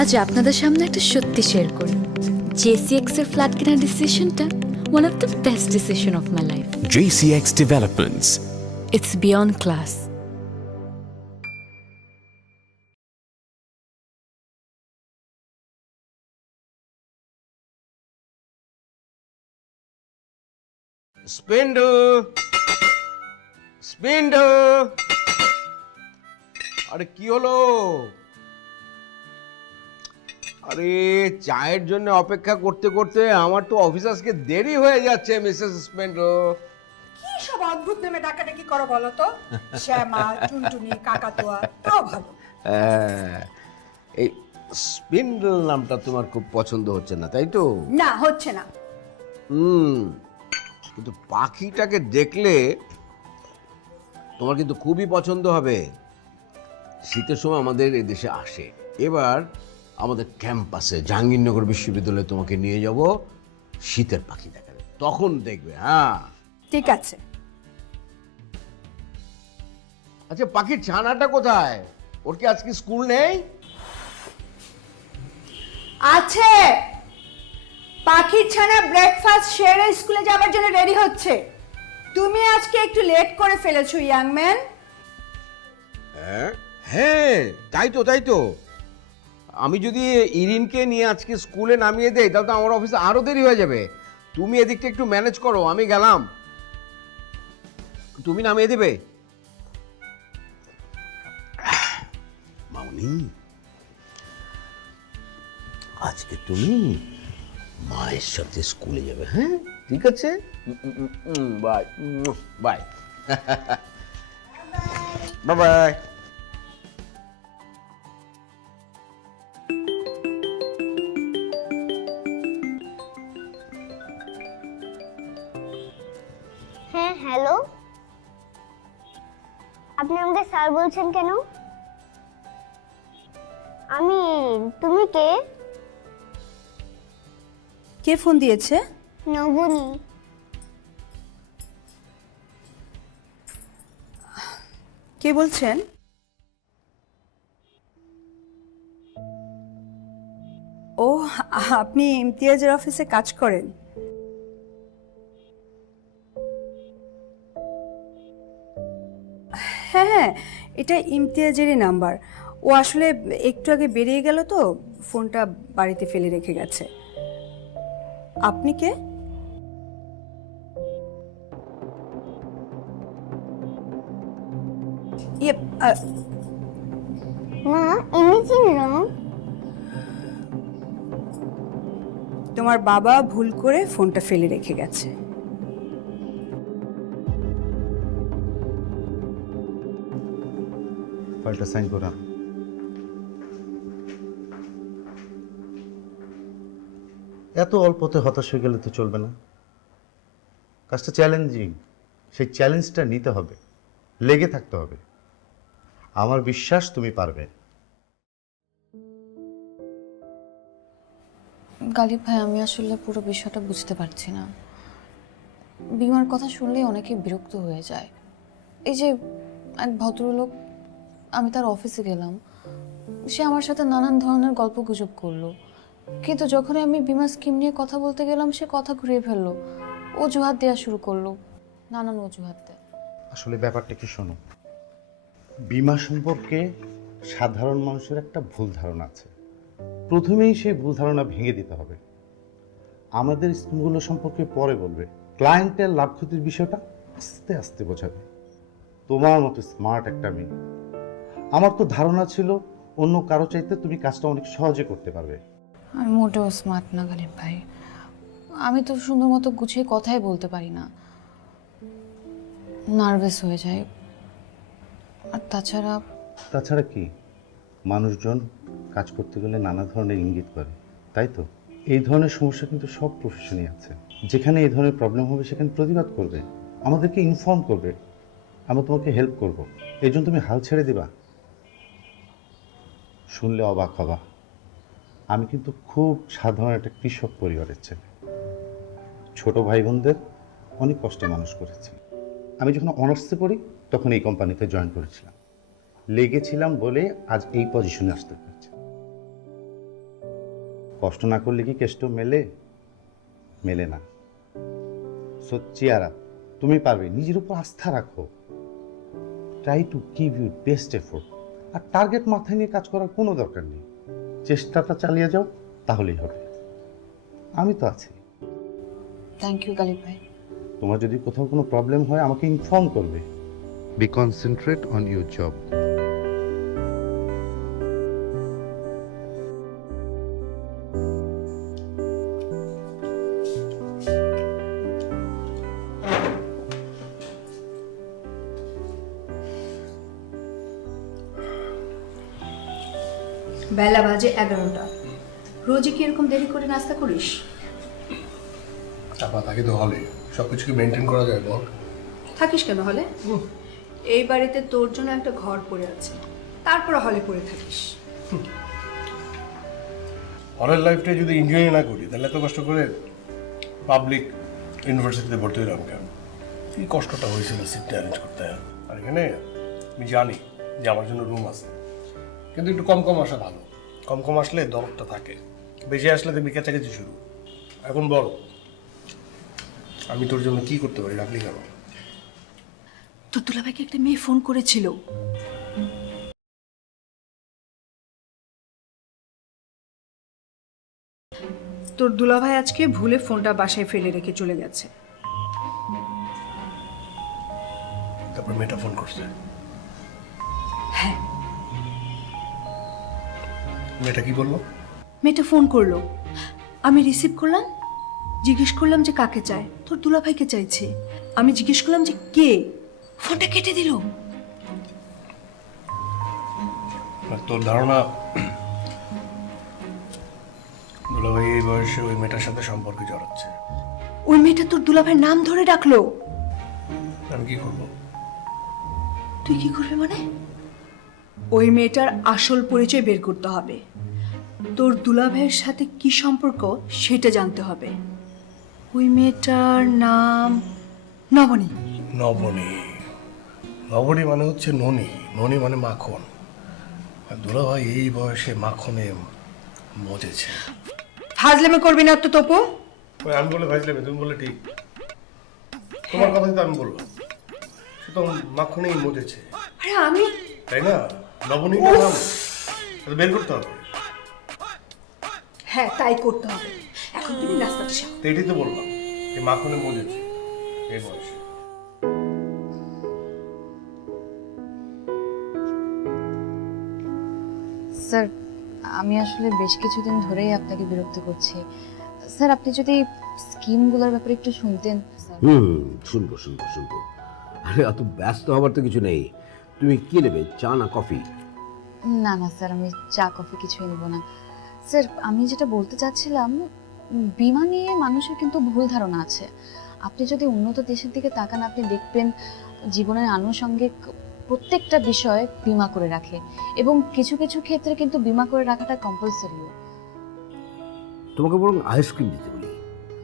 আজ আপনাদের সামনে একটা সত্যি শেয়ার করি। জেসিএক্স এর ফ্ল্যাট কেনার ডিসিশনটা one of the best decision of my life. JCX Developments. It's beyond class. স্পেন্ডু স্পেন্ডু আরে কি হলো? আরে চায়ের জন্য অপেক্ষা করতে করতে আমার তো অফিস আজকে দেরি হয়ে যাচ্ছে মিসেস স্পেন্ডু। কি সব অদ্ভুত নামে ডাকাডাকি করো বলো তো? শ্যামা, টুনটুনি, কাকাতুয়া, তাও ভালো। এই স্পেন্ডল নামটা তোমার খুব পছন্দ হচ্ছে না, তাই তো? না, হচ্ছে না। কিন্তু পাখিটাকে দেখলে তোমার কিন্তু খুবই পছন্দ হবে। শীতের সময় আমাদের এই দেশে আসে, এবার আমাদের ক্যাম্পাসে জাহাঙ্গীরনগর বিশ্ববিদ্যালয়ে তোমাকে নিয়ে যাব শীতের পাখি দেখাতে, তখন দেখবে। হ্যাঁ ঠিক আছে। আচ্ছা, পাখির ছানাটা কোথায়? ওর কি আজকে স্কুল নেই? আছে, পাখির ছানা ব্রেকফাস্ট সেরে স্কুলে যাওয়ার জন্য রেডি হচ্ছে। তুমি আজকে একটু লেট করে ফেলেছো ইয়াং ম্যান। হ্যাঁ হ্যাঁ, তাই তো তাই তো। আমি যদি ইরিনকে নিয়ে আজকে স্কুলে নামিয়ে দেই তাহলে তো আমার অফিসে আরো দেরি হয়ে যাবে। তুমি এদিকটা একটু ম্যানেজ করো, আমি গেলাম। তুমি নামিয়ে দেবে? মামনি, আজকে তুমি মায়ের সাথে স্কুলে যাবে। হ্যাঁ ঠিক আছে, বাই বাই বাই বাই। হ্যাঁ হ্যালো, আপনি আমাকে স্যার বলছেন কেন? আমি, তুমি কে? কে ফোন দিয়েছে? নবনী। কে বলছেন? ও, আপনি ইমতিয়াজের অফিসে কাজ করেন? হ্যাঁ হ্যাঁ, এটা ইমতিয়াজেরই নাম্বার। ও আসলে একটু আগে বেরিয়ে গেল তো, ফোনটা বাড়িতে ফেলে রেখে গেছে। আপনি কে? ইয়ে, মা, এমনি চিনল? তোমার বাবা ভুল করে ফোনটা ফেলে রেখে গেছে। ফাইলটা সাইন করা। এত অল্পতে হতাশ হয়ে গেলে তো চলবে না। কাজটা চ্যালেঞ্জিং, সেই চ্যালেঞ্জটা নিতে হবে, লেগে থাকতে হবে। আমার বিশ্বাস তুমি পারবে। গালিব ভাই, আমি আসলে পুরো বিষয়টা বুঝতে পারছি না। বিমার কথা শুনলেই অনেকে বিরক্ত হয়ে যায়। এই যে এক ভদ্রলোক, আমি তার অফিসে গেলাম, সে আমার সাথে নানান ধরনের গল্প গুজব করলো, কিন্তু যখনই আমি বিমা স্কিম নিয়ে কথা বলতে গেলাম সে কথা ঘুরিয়ে ফেললো, অজুহাত দেওয়া শুরু করলো, নানান অজুহাত দেয়। আসলে ব্যাপারটা কি শোনো, বীমা সম্পর্কে সাধারণ মানুষের একটা ভুল ধারণা আছে। প্রথমেই সেই ভুল ধারণা ভেঙে দিতে হবে। আমাদের স্কিমগুলো সম্পর্কে পরে বলবে, ক্লায়েন্টের লাভ ক্ষতির বিষয়টা আস্তে আস্তে বোঝাবে। তোমার মতো স্মার্ট একটা মেয়ে, আমার তো ধারণা ছিল অন্য কারো চাইতে তুমি কাজটা অনেক সহজে করতে পারবে। আমি মোটেও স্মার্ট না গালিব ভাই, আমি তো সুন্দর মতো গুছিয়ে কথাই বলতে পারি না, নার্ভাস হয়ে যায়। আর তাছাড়া কি, মানুষজন কাজ করতে গেলে নানা ধরনের ইঙ্গিত করে, তাই তো? এই ধরনের সমস্যা কিন্তু সব প্রফেশনেই আছে। যেখানে এই ধরনের প্রবলেম হবে সেখানে প্রতিবাদ করবে, আমাদেরকে ইনফর্ম করবে, আমরা তোমাকে হেল্প করব। এই জন্য তুমি হাল ছেড়ে দিবা? শুনলে অবাক হবা, আমি কিন্তু খুব সাধারণ একটা কৃষক পরিবারের ছেলে। ছোট ভাই বোনদের অনেক কষ্টে মানুষ করেছি। আমি যখন অনার্সে পড়ি তখন এই কোম্পানিতে জয়েন করেছিলাম, লেগেছিলাম বলে আজ এই পজিশনে আসতে পেরেছি। কষ্ট না করলে কি কেষ্ট মেলে? মেলে না। সো চিয়ারা, তুমি পারবে, নিজের উপর আস্থা রাখো। Try to give your best effort. আর টার্গেট মাথায় নিয়ে কাজ করার কোনো দরকার নেই। চেষ্টাটা চালিয়ে যাও, তাহলেই হবে। আমি তো আছি। থ্যাংক ইউ গালিব ভাই। তোমার যদি কোথাও কোনো প্রবলেম হয় আমাকে ইনফর্ম করবে। Be concentrate on your job. বেলা বাজে 11টা। রোজই কি এরকম দেরি করে নাস্তা করিস? চাপা থাকে তো হলে, সব কিছু কি মেনটেন করা যায় বল? থাকিস কেন হলে? এই বাড়িতে তোর জন্য একটা ঘর পড়ে আছে, তারপরে হলে পড়ে থাকিস। হলের লাইফটা যদি এনজয় না করি তাহলে এত কষ্ট করে পাবলিক ইউনিভার্সিটিতে ভর্তি হলাম কেন? কি কষ্টটা হয়েছিল সিটটা অ্যারেঞ্জ করতে। আর এখানে আমি জানি যে আমার জন্য রুম আছে, কিন্তু একটু কম কম আসা ভালো। কম কম আসলে দরদটা থাকে, বেশি আসলে দেখবি কেচাকেচি শুরু। এখন বল, আমি তোর জন্য কি করতে পারি? রাখলি কেন? তোর দুলাভাইকে একটা মেয়ে ফোন করেছিল। তোর দুলাভাই আজকে ভুলে ফোনটা বাসায় ফেলে রেখে চলে গেছে। তারপর মেয়েটা ফোন করছে। হ্যাঁ, মেয়েটা কি বললো? মেয়েটা ফোন করলো, আমি রিসিভ করলাম, জিজ্ঞেস করলাম যে কাকে চায়। তোর দুলাভাইকে চাইছে। আমি জিজ্ঞেস করলাম যে কে, ফোনটা কেটে দিল। আর তোর ধারণা দুলাভাই এই বয়সে ওই মেয়েটার সাথে সম্পর্কে জড়াচ্ছে? ওই মেয়েটা তোর দুলাভাইয়ের নাম ধরে ডাকলো। আমি কি করবো? তুই কি করবি মানে? ওই মেয়েটার আসল পরিচয় বের করতে হবে। তোর দুলাভাইয়ের সাথে কি সম্পর্ক সেটা জানতে হবে। ওই মেয়েটার নাম নবনী। নবনী? নবনী মানে হচ্ছে ননি, ননি মানে মাখন। আর দুলাভাই এই বয়সে মাখনে মজেছে। ফাজলামি করবি না তো তপু। ওই আমি বলে ভাইছিলাম, তুমি বলে ঠিক। তোমার কথাই তো আমি বললাম, সে তো মাখনেই মজেছে, আরে আমি, তাই না? নবনী নাম বের করতে হবে। হ্যাঁ তাই করতে হবে। এখন তুমি নাস্তাটা সাও। তো এটাই তো বললাম, এই মাখনে মজেছে এই বয়সে। স্যার, আমি আসলে বেশ কিছুদিন ধরেই আপনাকে বিরক্ত করছি। স্যার, আপনি যদি স্কিমগুলোর ব্যাপারে একটু শুনতেন স্যার। শুনবো শুনবো শুনবো। আরে অত ব্যস্ত হবার তো কিছু নেই। তুমি কি নেবে, চা না কফি? না না স্যার, আমি চা কফি কিছুই নেব না। স্যার, আমি যেটা বলতে চাচ্ছিলাম, বীমা নিয়ে মানুষের কিন্তু ভুল ধারণা আছে। আপনি যদি উন্নত দেশের দিকে তাকান, আপনি দেখবেন জীবনের আনুষঙ্গিক প্রত্যেকটা বিষয় বীমা করে রাখে, এবং কিছু কিছু ক্ষেত্রে কিন্তু বীমা করে রাখাটা কম্পালসারিও। তোমাকে বরং আইসক্রিম দিতে বলি।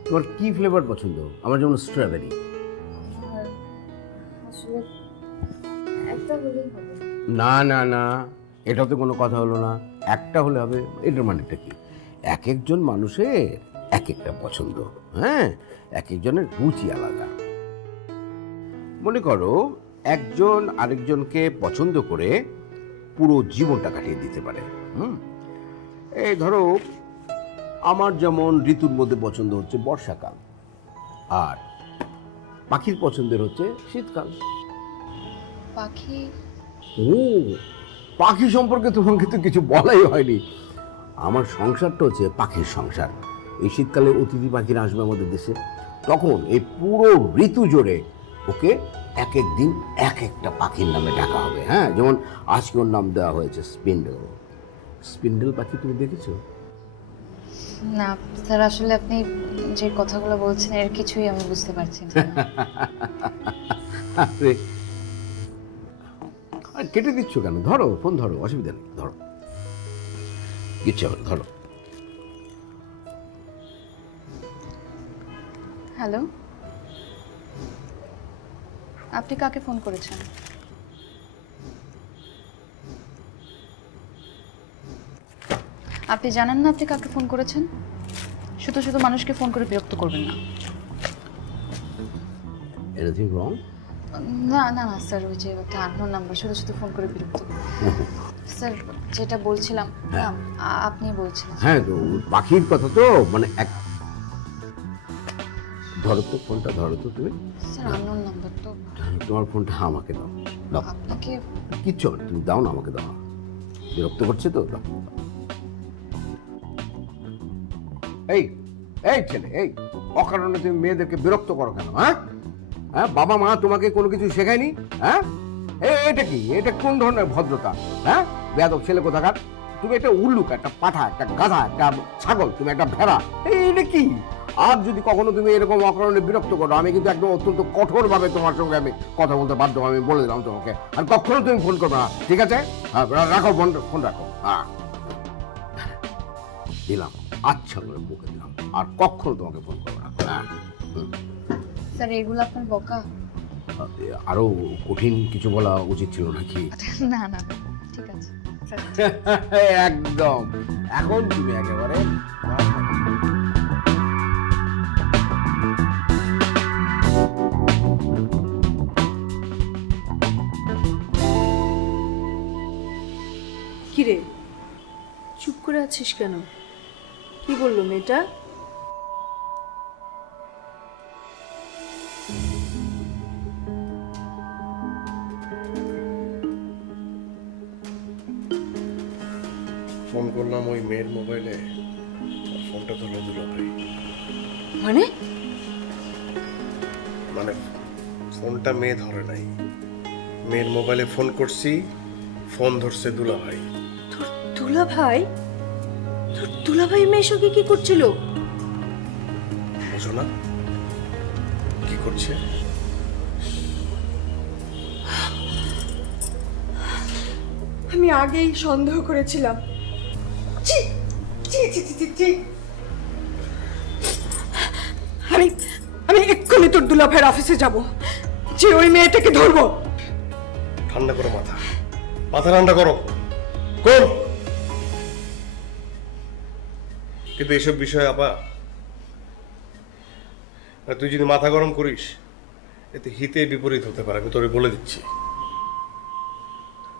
তোমার কি ফ্লেভার পছন্দ? আমার যেমন স্ট্রবেরি। আসলে একটা হলেই হবে। না না না, এটা তো কোনো কথা হলো না। একটা হলে হবে। এটার মানেটা কি? এক একজন মানুষের এক একটা পছন্দ। হ্যাঁ, এক একজনের রুচি আলাদা। মনে করো একজন আরেকজনকে পছন্দ করে পুরো জীবনটা কাটিয়ে দিতে পারে। এই ধরো আমার যেমন ঋতুর মধ্যে পছন্দ হচ্ছে বর্ষাকাল, আর পাখির পছন্দের হচ্ছে শীতকাল। পাখি? ও, পাখি সম্পর্কে তোমাকে তো কিছু বলাই হয়নি। আমার সংসারটা হচ্ছে পাখির সংসার। এই শীতকালে অতিথি পাখিরা আসবে আমাদের দেশে, তখন এই পুরো ঋতু জুড়ে ওকে এক এক দিন এক একটা পাখির নামে ডাকা হবে। হ্যাঁ, যেমন আজকে ওর নাম দেওয়া হয়েছে স্পিন্ডেল। স্পিন্ডেল পাখি তুমি দেখেছো? না স্যার, আসলে আপনি যে কথাগুলো বলছেন এর কিছুই আমি বুঝতে পারছি না। আরে কেটে দিচ্ছ কেন? ধরো, ফোন ধরো, অসুবিধা নেই, ধরো, ইচ্ছা হলো ধরো। হ্যালো, আপনি কাকে ফোন করেছেন? আপনি জানেন না আপনি কাকে ফোন করেছেন? শুধু শুধু মানুষকে ফোন করে বিরক্ত করবেন না। Anything wrong? না না না স্যার, ওই যে একটা আননোন নাম্বার শুধু শুধু ফোন করে বিরক্ত স্যার, যেটা বলছিলাম না, আপনি বলছিলেন। হ্যাঁ, তো পাখির কথা তো, মানে এক ধরো তো ফোনটা, ধরো তো তুমি। স্যার আননোন নাম্বার তো। তোমার ফোনটা আমাকে দাও। দাও, আপনাকে কিচ্ছু হবে না, তুমি দাও না, আমাকে দাও। বিরক্ত করছে তো, দাও। এই এই ছেলে, এই অকারণে তুমি মেয়েদেরকে বিরক্ত করো কেন? হ্যাঁ হ্যাঁ, বাবা মা তোমাকে কোনো কিছু শেখায়নি? হ্যাঁ, এটা কি, এটা কোন ধরনের ভদ্রতা? হ্যাঁ, বেয়াদব ছেলে কোথাকার। তুমি একটা উল্লুক, একটা পাঠা, একটা গাধা, একটা ছাগল, তুমি একটা ভেড়া। এটা কি? আর যদি কখনো তুমি এরকম অকারণে বিরক্ত করো, আমি কিন্তু একদম অত্যন্ত কঠোরভাবে তোমার সঙ্গে আমি কথা বলতে বাধ্য, আমি বলে দিলাম তোমাকে। আর কখনো তুমি ফোন করবে না, ঠিক আছে? হ্যাঁ, রাখো ফোন রাখো। হ্যাঁ, দিলাম, আচ্ছা করে বুকে দিলাম, আর কখনো তোমাকে ফোন করবে না। হ্যাঁ, স্যার এগুলো আপনার বকা? আরো কঠিন কিছু বলা উচিত ছিল নাকি? না না ঠিক আছে স্যার। একদম, এখন তুমি একেবারে কিরে, চুপ করে আছিস কেন? কি বললো মেয়েটা? ফোন করলাম ওই মেয়ের মোবাইলে, আর ফোনটা ধরলো দুলাভাই। মানে মানে ফোনটা মেয়ে ধরে নাই, মেয়ের মোবাইলে ফোন করছি, ফোন ধরছে দুলাভাই। তোর দুলাভাই? তোর দুলাভাই মেয়ের সঙ্গে কি করছিল? বুঝো না কি করছে? আমি আগেই সন্দেহ করেছিলাম। ছি ছি ছি ছি ছি। আমি আমি এক্ষুনি তোর দুলাভাইয়ের অফিসে যাব, যে ওই মেয়েটাকে ধরবো। ঠান্ডা করো মাথা, মাথা ঠান্ডা করো। কোন কিন্তু এসব বিষয়ে আপা, আর তুই যদি মাথা গরম করিস, এতে হিতে বিপরীত হতে পারে, আমি তোরে বলে দিচ্ছি।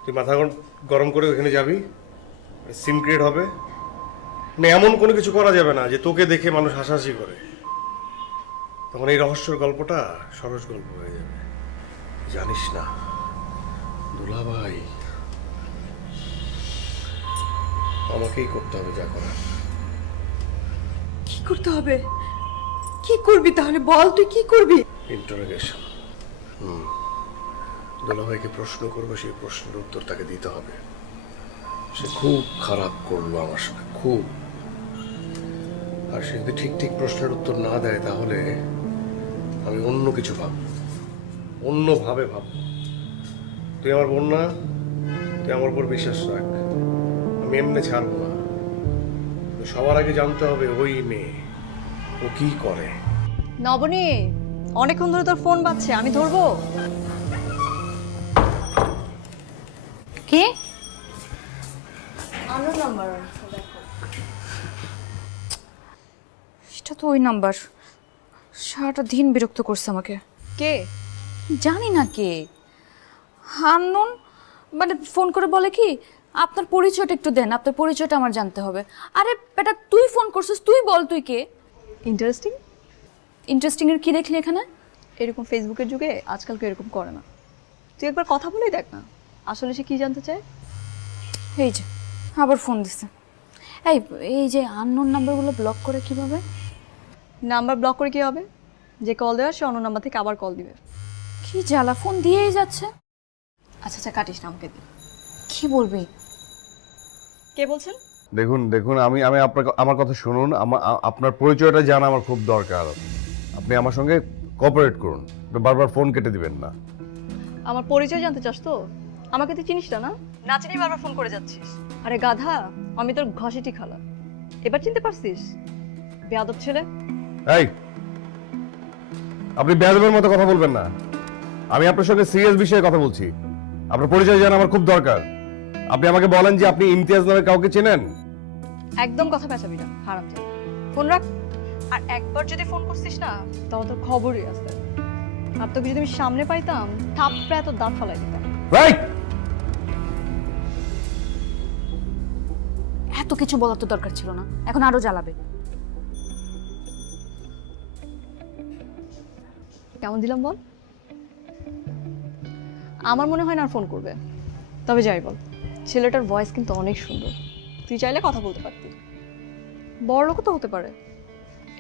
তুই মাথা গরম করে ওখানে যাবি, সিন ক্রিয়েট হবে, মানে এমন কোনো কিছু করা যাবে না যে তোকে দেখে মানুষ হাসাহাসি করে। তখন এই রহস্যের গল্পটা সরস গল্প হয়ে যাবে। জানিস না দুলাভাই, আমাকেই করতে হবে যা করার। কি করতে হবে? কি করবি তাহলে? বল, তুই কি করবি? ইন্টারোগেশন। দুলাভাইকে প্রশ্ন করবো, সেই প্রশ্নের উত্তর তাকে দিতে হবে। সে খুব খারাপ করলো আমার সাথে, খুব। আর সে যদি ঠিক ঠিক প্রশ্নের উত্তর না দেয়, তাহলে আমি অন্য কিছু ভাববো, অন্যভাবে ভাববো। তুই আমার বোন না, তুই আমার উপর বিশ্বাস রাখ, আমি এমনি ছাড়বো না। তো সবার আগে জানতে হবে ওই মেয়ে ও কি করে। নবনী, অনেকক্ষণ ধরে তোর ফোন বাজছে, আমি ধরবো? কে? আনো নাম্বার। এটা তো ওই নাম্বার। সারাটা দিন বিরক্ত করছে আমাকে। কে? জানি না কে, আননোন। মানে ফোন করে বলে কি, আপনার পরিচয়টা একটু দেন, আপনার পরিচয়টা আমার জানতে হবে। আরে বেটা, তুই ফোন করছিস, তুই বল তুই কে। ইন্টারেস্টিং। ইন্টারেস্টিং এর কি দেখলি এখানে? এরকম ফেসবুকের যুগে আজকাল কেউ এরকম করে না। তুই একবার কথা বলেই দেখ না, আসলে সে কি জানতে চায়। এই যে আবার ফোন দিছে। এই এই যে আননোন নাম্বারগুলো ব্লক করে কিভাবে? নাম্বার ব্লক করে কি হবে? যে কল দেওয়ার সে অন্য নাম্বার থেকে আবার কল দিবে। কি জ্বালা, ফোন দিয়েই যাচ্ছে। আচ্ছা আচ্ছা, কাটিস না, আমাকে দে। কি বলবি? কে বলছেন? দেখুন দেখুন, আমি আমি আপনাকে, আমার কথা শুনুন। আপনার পরিচয়টা জানা আমার খুব দরকার। আপনি আমার সঙ্গে কোঅপারেট করুন, বারবার ফোন কেটে দিবেন না। আমার পরিচয় জানতে চাস তো? আমাকে তুই চিনিস না? না চিনি বারবার ফোন করে যাচ্ছিস। আরে গাধা, আমি তোর ঘষেটি খালা। এবার চিনতে পারছিস? বেয়াদব ছেলে। এই, আপনি বেয়াদবের মতো কথা বলবেন না। আমি আপনার সঙ্গে সিরিয়াস বিষয়ে কথা বলছি। আপনার পরিচয় জানা আমার খুব দরকার। আপনি আমাকে বলেন যে আপনি ইমতিয়াজ নামে কাউকে চেনেন? একদম কথা পেঁচাবি না, হারাম যা। ফোন রাখ। আর একবার যদি ফোন করছিস না, তাহলে তোর খবরই আছে। আর তোকে যদি আমি সামনে পাইতাম, থাপড়ে এত দাঁত ফালাই দিতাম। রাইট। এত কিছু বলার তো দরকার ছিল না, এখন আরো জ্বালাবে। কেমন দিলাম বল? আমার মনে হয় না আর ফোন করবে। তবে যাই বল, ছেলেটার ভয়েস কিন্তু অনেক সুন্দর। তুই চাইলে কথা বলতে পারতি। বড় লোকও তো হতে পারে।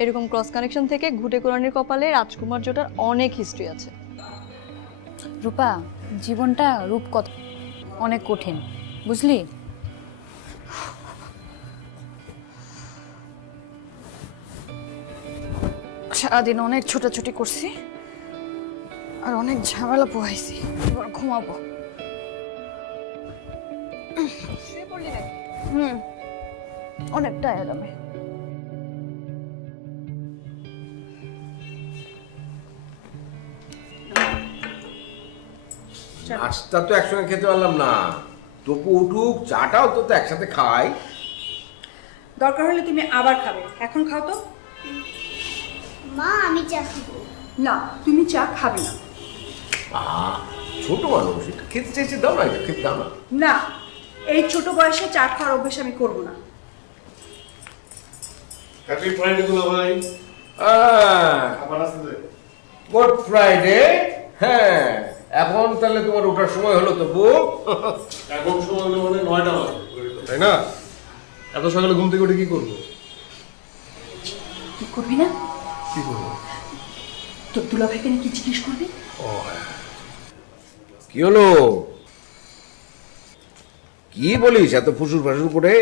এরকম ক্রস কানেকশন থেকে ঘুটে কোরআনের কপালে রাজকুমার জোটার অনেক হিস্ট্রি আছে। রূপা, জীবনটা রূপকথ অনেক কঠিন, বুঝলি? সারাদিন অনেক ছোটাছুটি করছি আর অনেক ঝামেলা পোহাইছি, এবার ঘুমাবো। অনেক টায়ার্ড আমি। নাস্তা তো একসঙ্গে খেতে পারলাম না, তপু উঠুক, চাটাও তো একসাথে খাই। দরকার হলে তুমি আবার খাবে, এখন খাও তো। মা আমি চা খাবো। না, তুমি চা খাবে না। ছোট মানুষ, এটা খেতে চাইছে, দাও না, এটা খেতে দাও না। না, এই ছোট বয়সে চা খাওয়ার অভ্যেস আমি করব না। হ্যাপি ফ্রাইডে দুলাভাই। আবার আসতে গুড ফ্রাইডে। হ্যাঁ, এখন তাহলে তোমার ওঠার সময় হলো তপু। এখন সময় হলো মানে 9টা বাজে, তাই না? এত সকালে ঘুম থেকে উঠে কি করবো? কি করবি না? কি করবো? তোর দুলাভাইকে নাকি জিজ্ঞেস করবি? কি হলো? কি বলিস এত ফুসুর ফাসুর করে?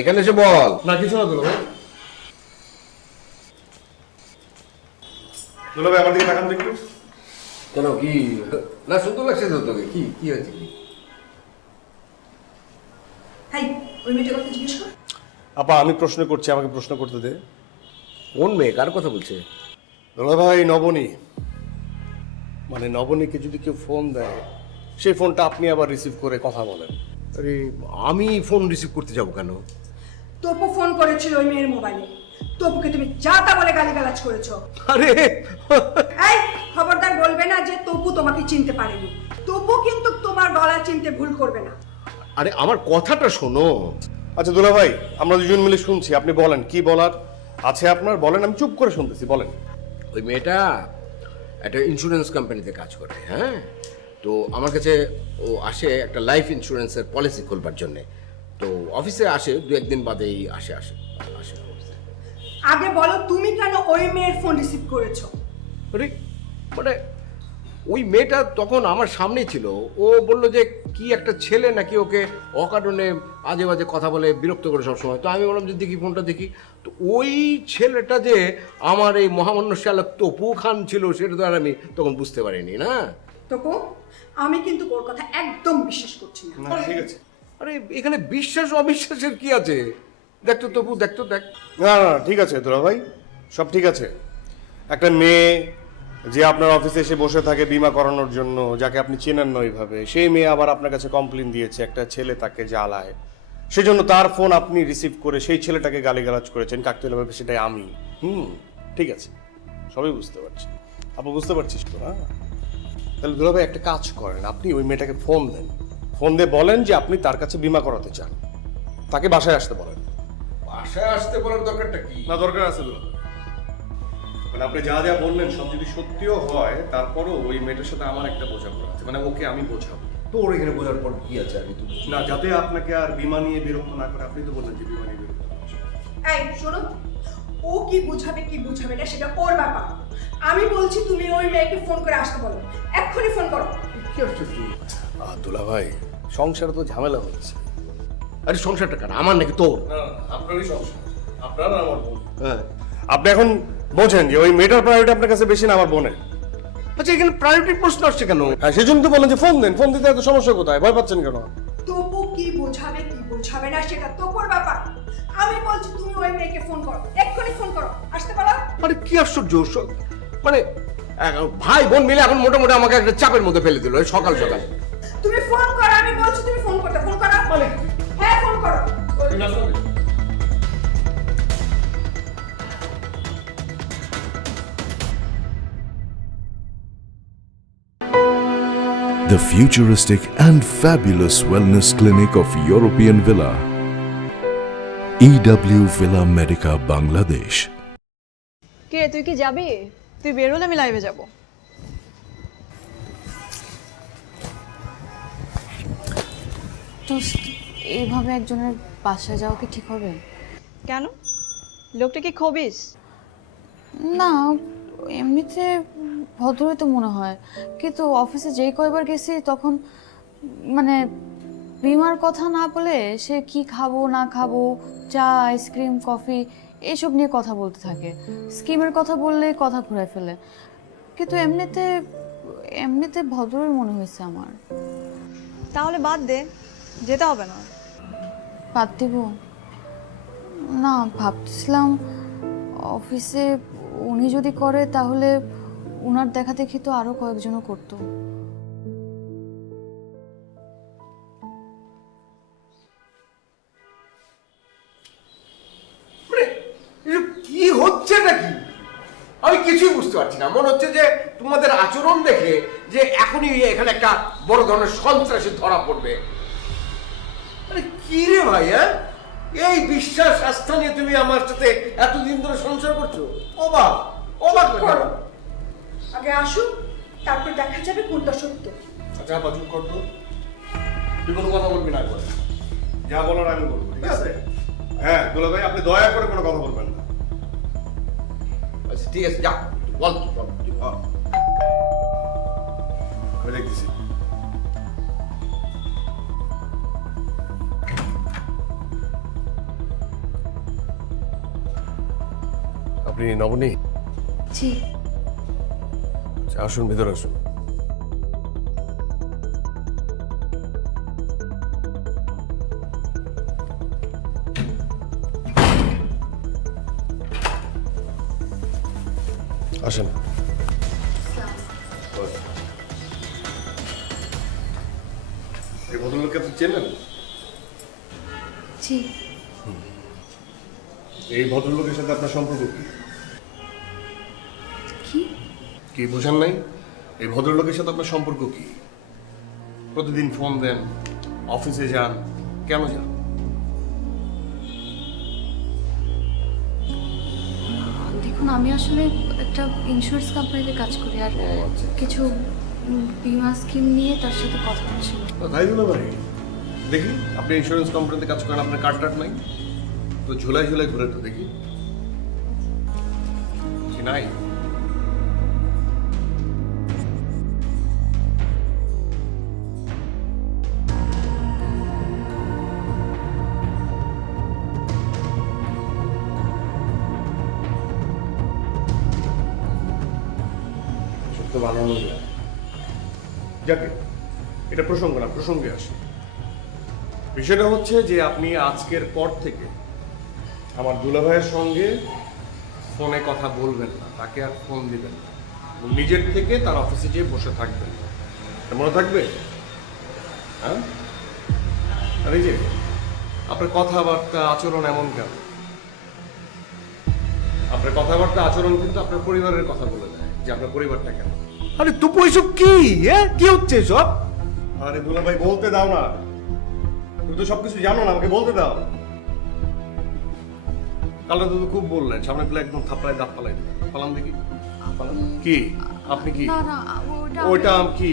এখানে এসে বল। না কিছু না দুলাভাই। দুলাভাই আমার দিকে তাকান তো একটু। কেন, কি না সুন্দর লাগছে তো তোকে? কি কি হয়েছে? কি হাই, ওই মেয়েটার কথা জিজ্ঞেস কর। আপা আমি প্রশ্ন করছি, আমাকে প্রশ্ন করতে দে। কোন মেয়ে, কার কথা বলছে? দুলাভাই নবনী, মানে নবনীকে যদি কেউ ফোন দেয়, সেই ফোনটা আপনি আবার রিসিভ করে কথা বলেন। আরে আমি ফোন রিসিভ করতে যাব কেন? তপু ফোন করেছিল ওই মেয়ের মোবাইলে। তপুকে তুমি যা তা বলে গালিগালাজ করেছো। আরে এই খবরদার বলবে না যে তপু তোমাকে চিনতে পারেনি। তপু কিন্তু তোমার গলা চিনতে ভুল করবে না। আরে আমার কথাটা শোনো। আচ্ছা দুলাভাই, আমরা দুজন মিলে শুনছি, আপনি বলেন কি বলার আছে আপনার, বলেন, আমি চুপ করে শুনতেছি, বলেন। ওই মেয়েটা একটা ইন্স্যুরেন্স কোম্পানিতে কাজ করে। হ্যাঁ, তো আমার কাছে ও আসে একটা লাইফ ইন্স্যুরেন্সের পলিসি খুলবার জন্যে। তো অফিসে আসে, 2-1 দিন বাদেই আসে আসে আসে অফিসে। আগে বলো তুমি কেন ওই মেয়ের ফোন রিসিভ করেছো? আরে মানে ওই মেয়েটা তখন আমার সামনে ছিল। ও বলল যে কি একটা ছেলে নাকি ওকে অকারণে আজে বাজে কথা বলে বিরক্ত করে সবসময়। তো আমি বললাম যে দেখি ফোনটা দেখি। তো ওই ছেলেটা যে আমার এই মহামান্য শালক তপু খান ছিল, সেটা তো আর আমি তখন বুঝতে পারিনি না। তপু, আমি কিন্তু ওর কথা একদম বিশ্বাস করছি না। ঠিক আছে। আরে এখানে বিশ্বাস অবিশ্বাসের কি আছে? দেখতো তপু, দেখতো দেখ। না না ঠিক আছে দুলাভাই, সব ঠিক আছে। একটা মেয়ে যে আপনার অফিসে এসে বসে থাকে বিমা করানোর জন্য, যাকে আপনি চেনেন না ওইভাবে, সেই মেয়ে আবার আপনার কাছে কমপ্লেন দিয়েছে একটা ছেলে তাকে জ্বালায়, সেজন্য তার ফোন আপনি রিসিভ করে সেই ছেলেটাকে গালিগালাজ করেছেন কাকতালীয়ভাবে, সেটাই আমি। ঠিক আছে, সবই বুঝতে পারছি। আপনি বুঝতে পারছিস তো? না তাহলে দুলাভাই একটা কাজ করেন, আপনি ওই মেয়েটাকে ফোন দেন, ফোন দিয়ে বলেন যে আপনি তার কাছে বিমা করাতে চান, তাকে বাসায় আসতে বলেন। বাসায় আসতে বলার দরকারটা কি? না দরকার আছে দুলাভাই, মানে আপনি যা যা বললেন সব যদি সত্যিও হয়, তারপরও ওই মেয়েটার সাথে আমার একটা বোঝাপড়া আছে, মানে ওকে আমি বোঝাবো। তোর এখানে বোঝার পর কি আছে? আমি তো না, যাতে আপনাকে আর বিমা নিয়ে বিরক্ত না করে, আপনি তো বললেন যে বিমা নিয়ে বিরক্ত না। এই শোনো, ও কি বুঝাবে কি বুঝাবে না সেটা ওর ব্যাপার। আমি বলছি তুমি ওই মেয়েকে ফোন করে আসতে বলো, এক্ষুনি ফোন করো। কি আশ্চর্য! দুলাভাই সংসারে তো ঝামেলা হচ্ছে। আরে সংসারটা কার, আমার নাকি তোর? না আপনারই সংসার, আপনার আর আমার বোন। হ্যাঁ, আপনি এখন বোঝেন যে ওই মেয়েটার প্রায়োরিটি আপনার কাছে বেশি না আমার বোনের। আচ্ছা এখানে প্রায়োরিটির প্রশ্ন আসছে কেন? হ্যাঁ সেজন্য তো বললেন যে ফোন দেন, ফোন দিতে এত সমস্যা কোথায়, ভয় পাচ্ছেন কেন? তবু কি বোঝাবে কি বোঝাবে না সেটা তোর ব্যাপার। আমি বলছি তুমি ওই মেয়েকে ফোন করো, এক্ষুনি ফোন করো, আসতে পারো? আরে কি আশ্চর্য! মানে ভাই বোন মিলে এখন মোটামুটি আমাকে একটা চাপের মধ্যে ফেলে দিল সকাল সকাল। তুমি ফোন করো, আমি বলছি তুমি ফোন করতে, ফোন করো। হ্যাঁ ফোন করো। The futuristic and fabulous wellness clinic of European Villa. EW Villa Medica, Bangladesh. কে তুই কি যাবি? তুই বের হলে আমি লাইভে যাব। তো এইভাবে একজনের বাসায় যাওয়া কি ঠিক হবে? কেন? লোকটা কি খবিস? না, এমনিতে ভদ্রই তো মনে হয়, কিন্তু অফিসে যেই কয়বার গেছি তখন মানে বিমার কথা না বলে সে কি খাবো না খাবো, চা, আইসক্রিম, কফি এসব নিয়ে কথা বলতে থাকে। স্কিমের কথা বললেই কথা ঘুরায় ফেলে। কিন্তু এমনিতে এমনিতে ভদ্রই মনে হয়েছে আমার। তাহলে বাদ দে, যেতে হবে না। বাদ দিব না, ভাবছিলাম অফিসে উনি যদি করে তাহলে উনার দেখা দেখি তো আরো কয়েকজনও করতো। কি হচ্ছে নাকি? আমি কিছুই বুঝতে পারছি না। মনে হচ্ছে যে তোমাদের আচরণ দেখে যে এখনই এখানে একটা বড় ধরনের সন্ত্রাসী ধরা পড়বে। আরে কি রে ভাই, হ্যাঁ? এই বিশ্বাস আস্থা নিয়ে তুমি আমার সাথে এতদিন ধরে সংসার করছো? অবাক অবাক কেন? আগে আসুন, তারপর দেখা যাবে কোনটা সত্য। আচ্ছা আপা চুপ কর তো, তুই কোনো কথা বলবি না একবার, যা বলার আমি বলবো, ঠিক আছে? হ্যাঁ দুলা ভাই, আপনি দয়া করে কোনো কথা বলবেন না। আচ্ছা ঠিক আছে, যা বল তুই বল। আমি দেখতেছি। আপনি নবনী? জি। আচ্ছা, আসুন ভিতরে আসুন। আসেন। এই ভদ্রলোককে আপনি চেনেন? জি। এই ভদ্রলোকের সাথে আপনার সম্পর্ক কি? কি? কি বোঝেন নাই? এই ভদ্রলোকের সাথে আপনার সম্পর্ক কি? প্রতিদিন ফোন দেন, অফিসে যান, কেন যান? দেখুন, আমি আসলে একটা ইন্স্যুরেন্স কোম্পানিতে কাজ করি, আর কিছু বিমা স্কিম নিয়ে তার সাথে কথা বলছিল। তাই দিল ভাই, দেখি আপনি ইন্স্যুরেন্স কোম্পানিতে কাজ করেন, আপনার কার্ড টার্ড নাই তো? ঝুলাই ঝুলাই ঘুরে তো দেখি। কি নাই? সত্য বানানো যায়। যাকে এটা প্রসঙ্গ না, প্রসঙ্গে আসে। বিষয়টা হচ্ছে যে আপনি আজকের পর থেকে আমার দুলাভাইয়ের সঙ্গে ফোনে কথা বলবেন না, তাকে আর ফোন দিবেন না, নিজের থেকে তার অফিসে যেয়ে বসে থাকবেন। মনে থাকবে? হ্যাঁ? আর এই যে আপনার কথাবার্তা আচরণ এমন কেন? আপনার কথাবার্তা আচরণ কিন্তু আপনার পরিবারের কথা বলে দেয় যে আপনার পরিবারটা কেন। আরে তো এসব কি? কি হচ্ছে সব? আরে দুলাভাই বলতে দাও না, তুমি তো সবকিছু জানো না, আমাকে বলতে দাও। কালকে তো খুব বললেন, সামনে পেলে একদম থাপড়ায় দাঁত পালাই দিলেন। পালাম দেখি, কি আপনি কি না না, ওইটা কি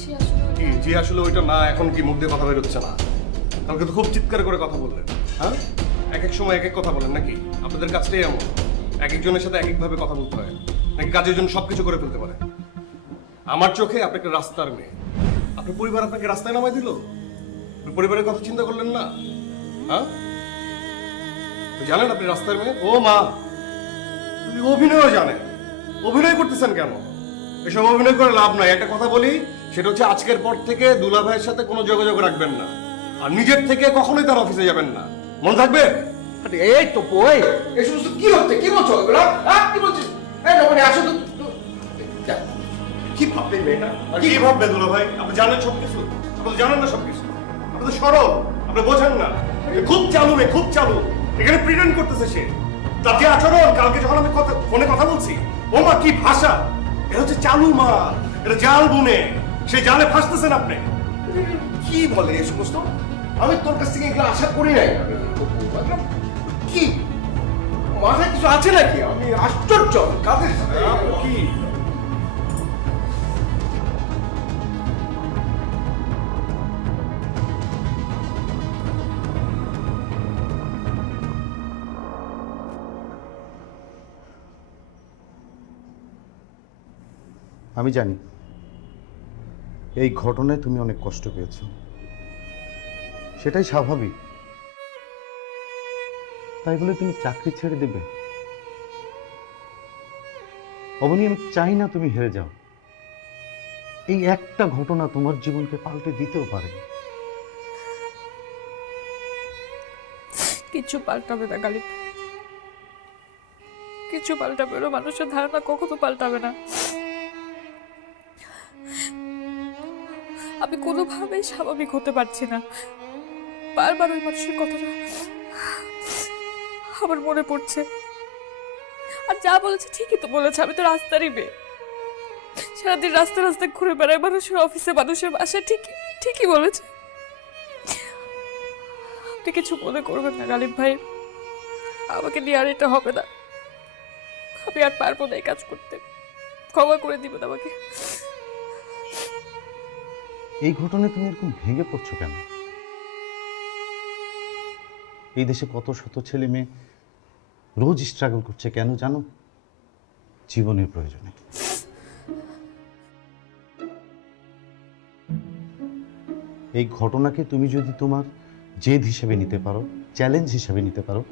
জি আসলে কি জি আসলে ওইটা না, এখন কি মুখ দিয়ে কথা বেরোচ্ছে না? কালকে তো খুব চিৎকার করে কথা বললেন। হ্যাঁ, এক এক সময় এক এক কথা বলেন নাকি? আপনাদের কাজটাই এমন, এক একজনের সাথে এক একভাবে কথা বলতে হয় নাকি? কাজের জন্য সবকিছু করে ফেলতে পারে। আমার চোখে আপনি একটা রাস্তার মেয়ে, আপনার পরিবার আপনাকে রাস্তায় নামাই দিল, আপনি পরিবারের কথা চিন্তা করলেন না? হ্যাঁ, জানেন আপনি রাস্তার মেয়ে? ও মা, তুমি অভিনয়ও জানেন, অভিনয় করতেছেন কেন? এসব অভিনয় করে লাভ নাই। একটা কথা বলি, সেটা হচ্ছে আজকের পর থেকে দুলা ভাইয়ের সাথে কোনো যোগাযোগ রাখবেন না, আর নিজের থেকে কখনোই তার অফিসে যাবেন না, মনে থাকবে? এই তো বই, এই সমস্ত কি হচ্ছে? কি বলছো এগুলো? হ্যাঁ কি বলছিস? এই নবনী আসো তো। কি ভাববে মেয়েটা? কি ভাববে দুলা ভাই? আপনি জানেন সবকিছু? আপনি জানেন না সবকিছু? আপনি তো সরল, আপনি বোঝেন না। খুব চালু মেয়ে, খুব চালু। এখানে প্রিটেন্ড করতেছে সে। তার যে আচরণ, কালকে যখন আমি ফোনে কথা বলছি, ও মা কি ভাষা! এটা হচ্ছে চালু মা, এটা জাল বুনে। সেই জালে ফাঁসতেছেন আপনি। কি বলে এই সমস্ত? আমি তোর কাছ থেকে এগুলো আশা করি নাই। কি মাথায় কিছু আছে নাকি? আমি আশ্চর্য কাদের সাথে কি আমি জানি এই ঘটনায় তুমি অনেক কষ্ট পেয়েছো, সেটাই স্বাভাবিক। তাই বলে তুমি চাকরি ছেড়ে দেবে? অবনী, আমি চাই না তুমি হেরে যাও। এই একটা ঘটনা তোমার জীবনকে পাল্টে দিতেও পারে। কিছু পাল্টাবে না গালিব, কিছু পাল্টাবে না। মানুষের ধারণা কখনো পাল্টাবে না। আমি কোনোভাবেই স্বাভাবিক হতে পারছি না। বারবার ওই মানুষের কথাটা আমার মনে পড়ছে। আর যা বলেছে ঠিকই তো বলেছে। আমি তো রাস্তারই মেয়ে, সারাদিন রাস্তা রাস্তায় ঘুরে বেড়াই, মানুষের অফিসে, মানুষের বাসায়। ঠিকই বলেছে। আপনি কিছু মনে করবেন না গালিব ভাই, আমাকে নিয়ে আর এটা হবে না। আমি আর পারবো না এই কাজ করতে। ক্ষমা করে দিবেন আমাকে। এই ঘটনায় তুমি এরকম ভেঙে পড়ছো কেন? এই দেশে কত শত ছেলে মেয়ে রোজ স্ট্রাগল করছে, কেন জানো? জীবনের প্রয়োজনে। এই ঘটনাকে তুমি যদি তোমার জেদ হিসেবে নিতে পারো, চ্যালেঞ্জ হিসেবে নিতে পারো,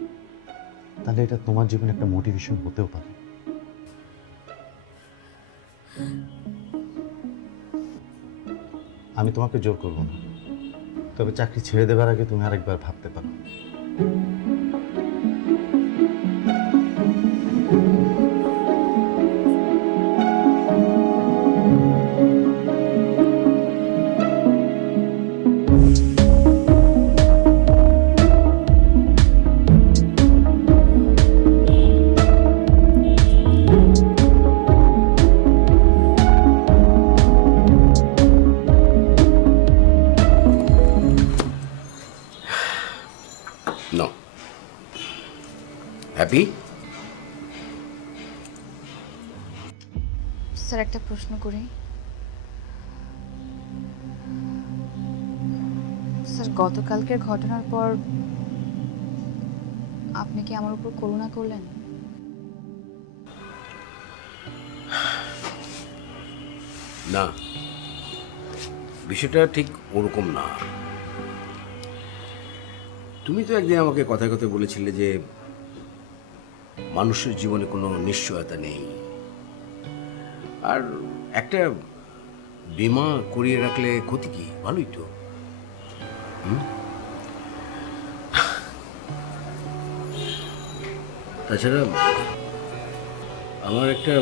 তাহলে এটা তোমার জীবনে একটা মোটিভেশন হতেও পারে। আমি তোমাকে জোর করবো না, তবে চাকরি ছেড়ে দেবার আগে তুমি আরেকবার ভাবতে পারো। নো। হ্যাপি? স্যার, একটা প্রশ্ন করি। স্যার, গতকালকের ঘটনার পর আপনি কি আমার উপর করুণা করলেন? না, বিষয়টা ঠিক ওরকম না। তুমি তো একদিন আমাকে কথায় কথায় বলেছিলে যে মানুষের জীবনে কোনো নিশ্চয়তা নেই, আর একটা বীমা করিয়ে রাখলে ক্ষতি কি? ভালোই তো। তাছাড়া আমার একটা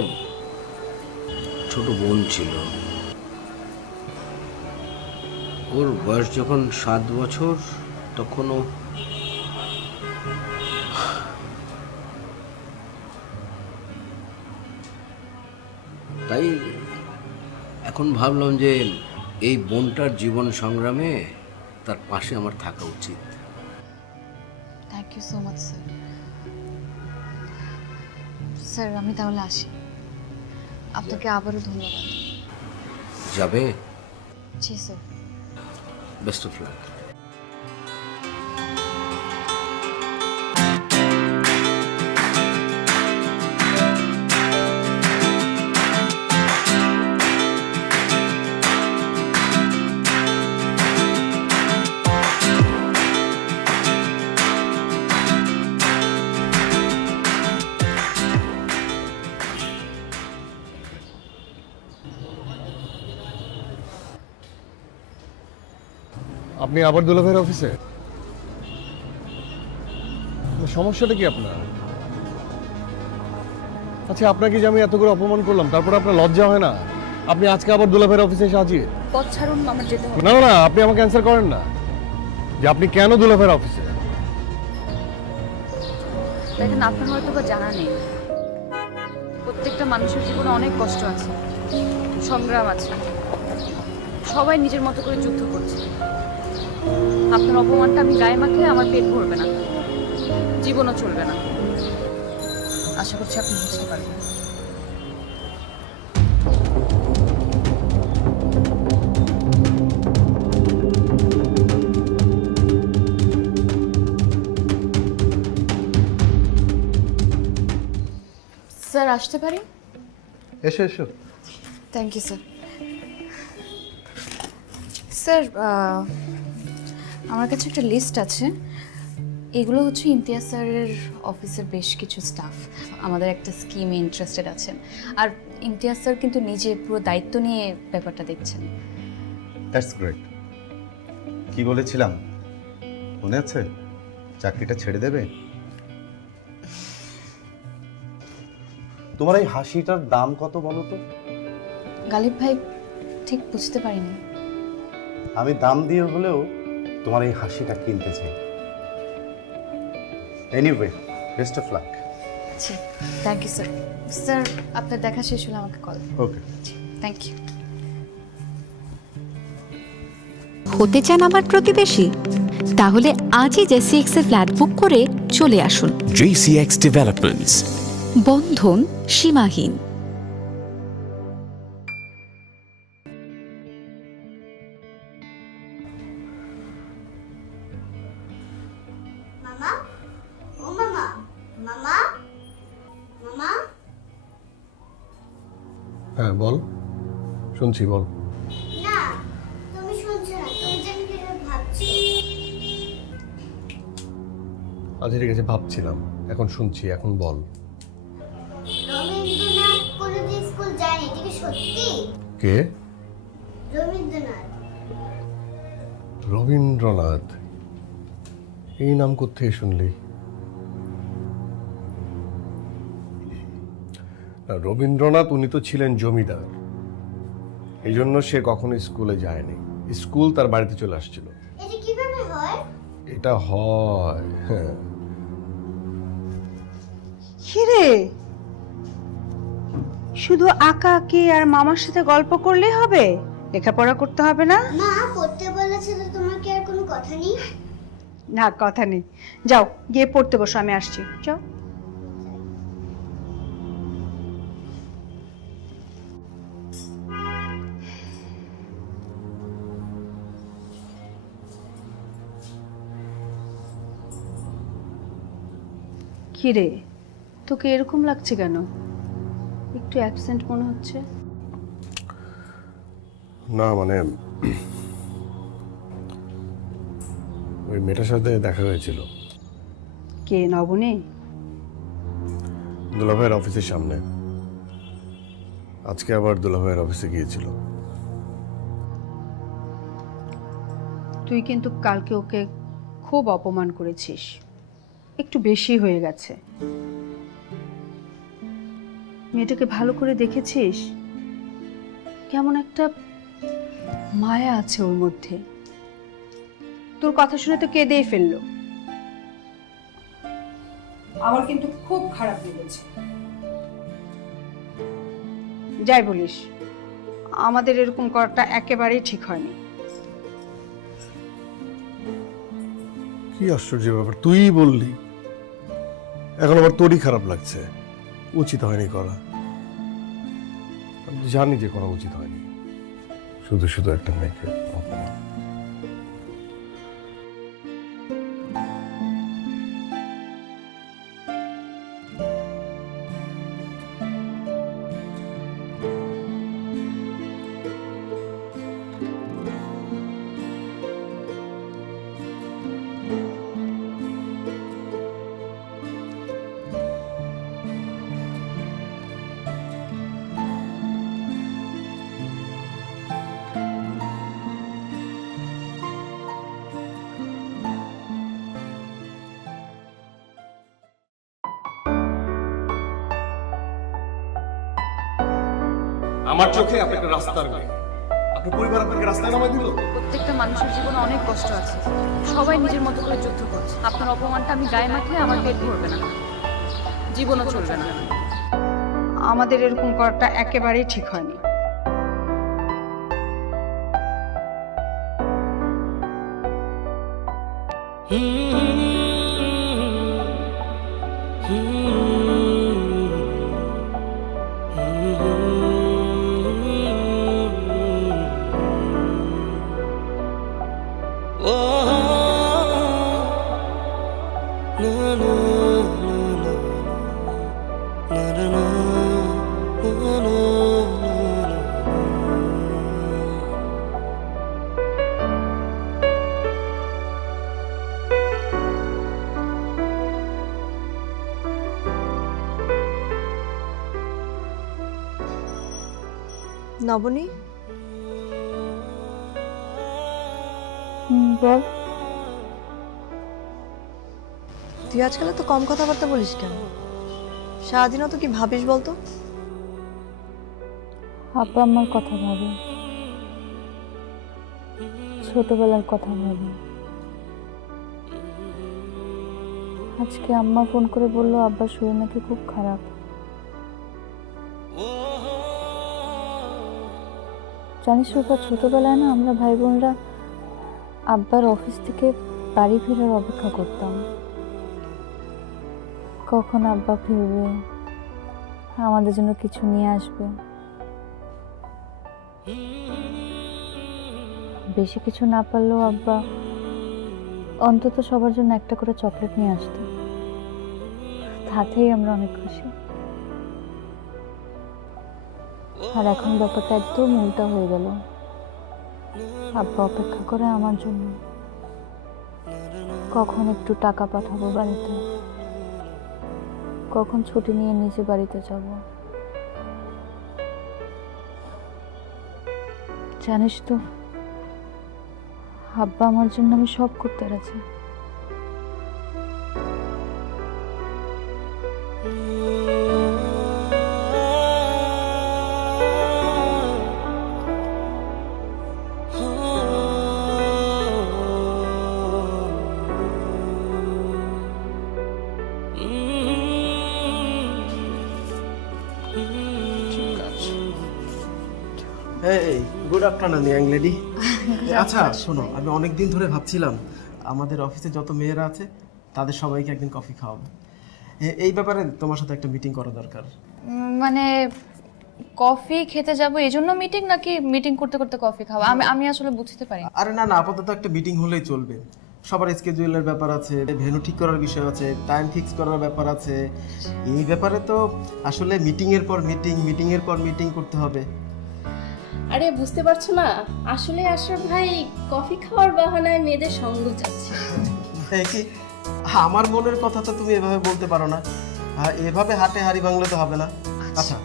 ছোট বোন ছিল। ওর বয়স যখন 7 বছর, তখনও তাই এখন ভাবলাম যে এই বোনটার জীবন সংগ্রামে তার পাশে আমার থাকা উচিত। Thank you so much sir. Sir, আমি তাহলে আসি। আপনাকে আবারও ধন্যবাদ। যাবে? জি স্যার। Best of luck. আপনি আবার দুলাভাইয়ের অফিসে? সমস্যাটা কি আপনার? আচ্ছা, আপনাকে যে আমি এত করে অপমান করলাম, তারপরে আপনার লজ্জা হয় না? আপনি আজকে আবার দুলাভাইয়ের অফিসে এসে হাজির? পথ ছাড়ুন, আমার যেতে হবে। না না, আপনি আমাকে অ্যান্সার করেন না যে আপনি কেন দুলাভাইয়ের অফিসে। দেখেন, আপনার হয়তো বা জানা নেই, প্রত্যেকটা মানুষের জীবনে অনেক কষ্ট আছে, সংগ্রাম আছে। সবাই নিজের মতো করে যুদ্ধ করছে। আপনার অপমানটা আমি গায়ে মাখলে আমার পেট ভরবে না, জীবনও চলবে না। আশা করছি আপনি বুঝতে পারবেন। স্যার আসতে পারি? এসো এসো। Thank you sir. স্যার আমার কাছে একটা লিস্ট আছে। এগুলো হচ্ছে ইমতিয়াজ স্যারের অফিসের বেশ কিছু স্টাফ আমাদের একটা স্কিমে ইন্টারেস্টেড আছেন। আর ইমতিয়াজ স্যার কিন্তু নিজে পুরো দায়িত্ব নিয়ে ব্যাপারটা দেখছেন। That's great. কি বলেছিলাম মনে আছে? চাকরিটা ছেড়ে দেবে। তোমার এই হাসিটার দাম কত বলো তো? গালিব ভাই ঠিক বুঝতে পারিনি। আমি দাম দিয়ে হলেও তোমার এই হাসিটা কিনতে চাই। Anyway, best of luck. জি থ্যাংক ইউ স্যার। স্যার আপনার দেখা শেষ হলে আমাকে কল। ওকে। Thank you. হতে চান আমার প্রতিবেশী? তাহলে আজই JCX এ ফ্ল্যাট বুক করে চলে আসুন। JCX Developments. বন্ধন সীমাহীন। মামা, ও মামা, মামা, মামা। হ্যাঁ বল, শুনছি বল। না, তুমি শুনছো না, তুমি জানি কি ভাবছি। আচ্ছা ঠিক আছে, ভাবছিলাম, এখন শুনছি, এখন বল। রবীন্দ্রনাথ কোনোদিন স্কুল যায়নি, এটা কি সত্যি? কে? রবীন্দ্রনাথ। রবীন্দ্রনাথ? এই নাম কোত্থেকে শুনলি? না, রবীন্দ্রনাথ উনি তো ছিলেন জমিদার, এই জন্য সে কখনো স্কুলে যায়নি। স্কুল তার বাড়িতে চলে আসছিল। এটা কিভাবে হয়? এটা হয়, হ্যাঁ। কিরে, শুধু আঁকা আঁকি আর মামার সাথে গল্প করলেই হবে? লেখাপড়া করতে হবে না? মা পড়তে বলেছে তো, তোমার কি আর কোনো কথা নেই? না, কথা নেই। যাও গিয়ে পড়তে বসো, আমি আসছি। যাও। কিরে, তোকে এরকম লাগছে কেন? একটু অ্যাবসেন্ট মনে হচ্ছে। না মানে ওই মেয়েটার সাথে দেখা হয়েছিল। কে, নবনী? দুলাভাইয়ের অফিসের সামনে। আজকে আবার দুলাভাইয়ের অফিসে গিয়েছিল। তুই কিন্তু কালকে ওকে খুব অপমান করেছিস, একটু বেশি হয়ে গেছে। মেয়েটাকে ভালো করে দেখেছিস? কেমন একটা মায়া আছে ওর মধ্যে। তোর কথা শুনে তো কেঁদেই ফেললো। আমার কিন্তু খুব খারাপ লেগেছে। যাই বলিস, আমাদের এরকম করাটা একেবারেই ঠিক হয়নি। কি আশ্চর্য ব্যাপার, তুই বললি, এখন আবার তোরই খারাপ লাগছে। উচিত হয়নি করা। আমি জানি যে করা উচিত হয়নি, শুধু শুধু একটা মেয়েকে অপমান। আমার চোখে আপনি একটা রাস্তার মেয়ে, আপনার পরিবার আপনাকে রাস্তায় নামায় দিল। প্রত্যেকটা মানুষের জীবনে অনেক কষ্ট আছে, সবাই নিজের মতো করে যুদ্ধ করছে। আপনার অপমানটা আমি গায়ে মাখলে আমার পেট ভরবে না, জীবনও চলবে না। আমাদের এরকম করাটা একেবারেই ঠিক হয়নি। নবনী, বল। তুই আজকাল তো কম কথাবার্তা বলিস কেন? সারাদিন তো কি ভাবিস বলতো? আব্বা আমার কথা ভাবে, ছোটবেলার কথা ভাবে। আজকে আম্মা ফোন করে বললো আব্বার শরীর নাকি খুব খারাপ। জানিস রূপা, ছোটবেলায় না আমরা ভাই বোনরা আব্বার অফিস থেকে বাড়ি ফেরার অপেক্ষা করতাম, কখন আব্বা ফিরবে, আমাদের জন্য কিছু নিয়ে আসবে। বেশি কিছু না পারলেও আব্বা অন্তত সবার জন্য একটা করে চকলেট নিয়ে আসতো, তাতেই আমরা অনেক খুশি। আর এখন ব্যাপারটা একদম উল্টা হয়ে গেল। আব্বা অপেক্ষা করে আমার জন্য, কখন একটু টাকা পাঠাবো বাড়িতে, কখন ছুটি নিয়ে নিজে বাড়িতে যাব। জানিস তো, আব্বা আমার জন্য আমি সব করতে রাজি। এই গুড আফটারনুন ইয়াং লেডি। আচ্ছা শোনো, আমি অনেক দিন ধরে ভাবছিলাম আমাদের অফিসে যত মেয়েরা আছে তাদের সবাইকে একদিন কফি খাওয়াবো। এই ব্যাপারে তোমার সাথে একটা মিটিং করা দরকার। মানে কফি খেতে যাব এই জন্য মিটিং, নাকি মিটিং করতে করতে কফি খাওয়া? আমি আসলে বুঝতে পারি। আরে না না, আপাতত একটা মিটিং হলেই চলবে। সবার স্কেজুয়ালের ব্যাপার আছে, ভেন্যু ঠিক করার বিষয় আছে, টাইম ফিক্স করার ব্যাপার আছে। এই ব্যাপারে তো আসলে মিটিংয়ের পর মিটিং, মিটিংয়ের পর মিটিং করতে হবে। আরে বুঝতে পারছো না, আসলে আশরাফ ভাই কফি খাওয়ার বাহানায় মেয়েদের সঙ্গ চাচ্ছে। কি আমার মনের কথা তো তুমি এভাবে বলতে পারো না, এভাবে হাটে হাড়ি ভাঙলে তো হবে না। আচ্ছা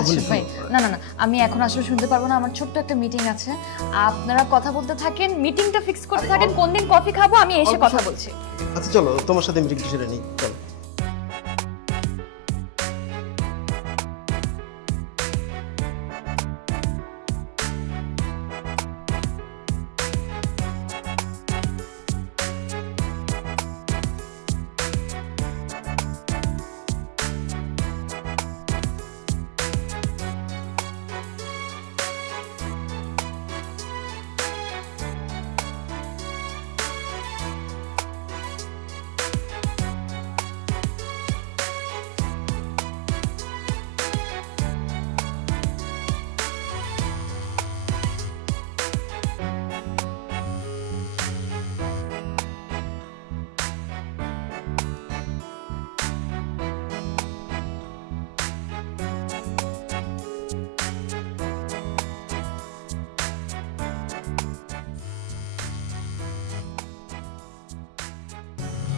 আশরাফ ভাই, না না না, আমি এখন আসলে শুনতে পারবো না, আমার ছোট্ট একটা মিটিং আছে। আপনারা কথা বলতে থাকেন, মিটিংটা ফিক্স করতে থাকেন, কোন দিন কফি খাবো আমি এসে কথা বলছি। আচ্ছা চলো, তোমার সাথে মিটিংটা সেরে নিই, চলো।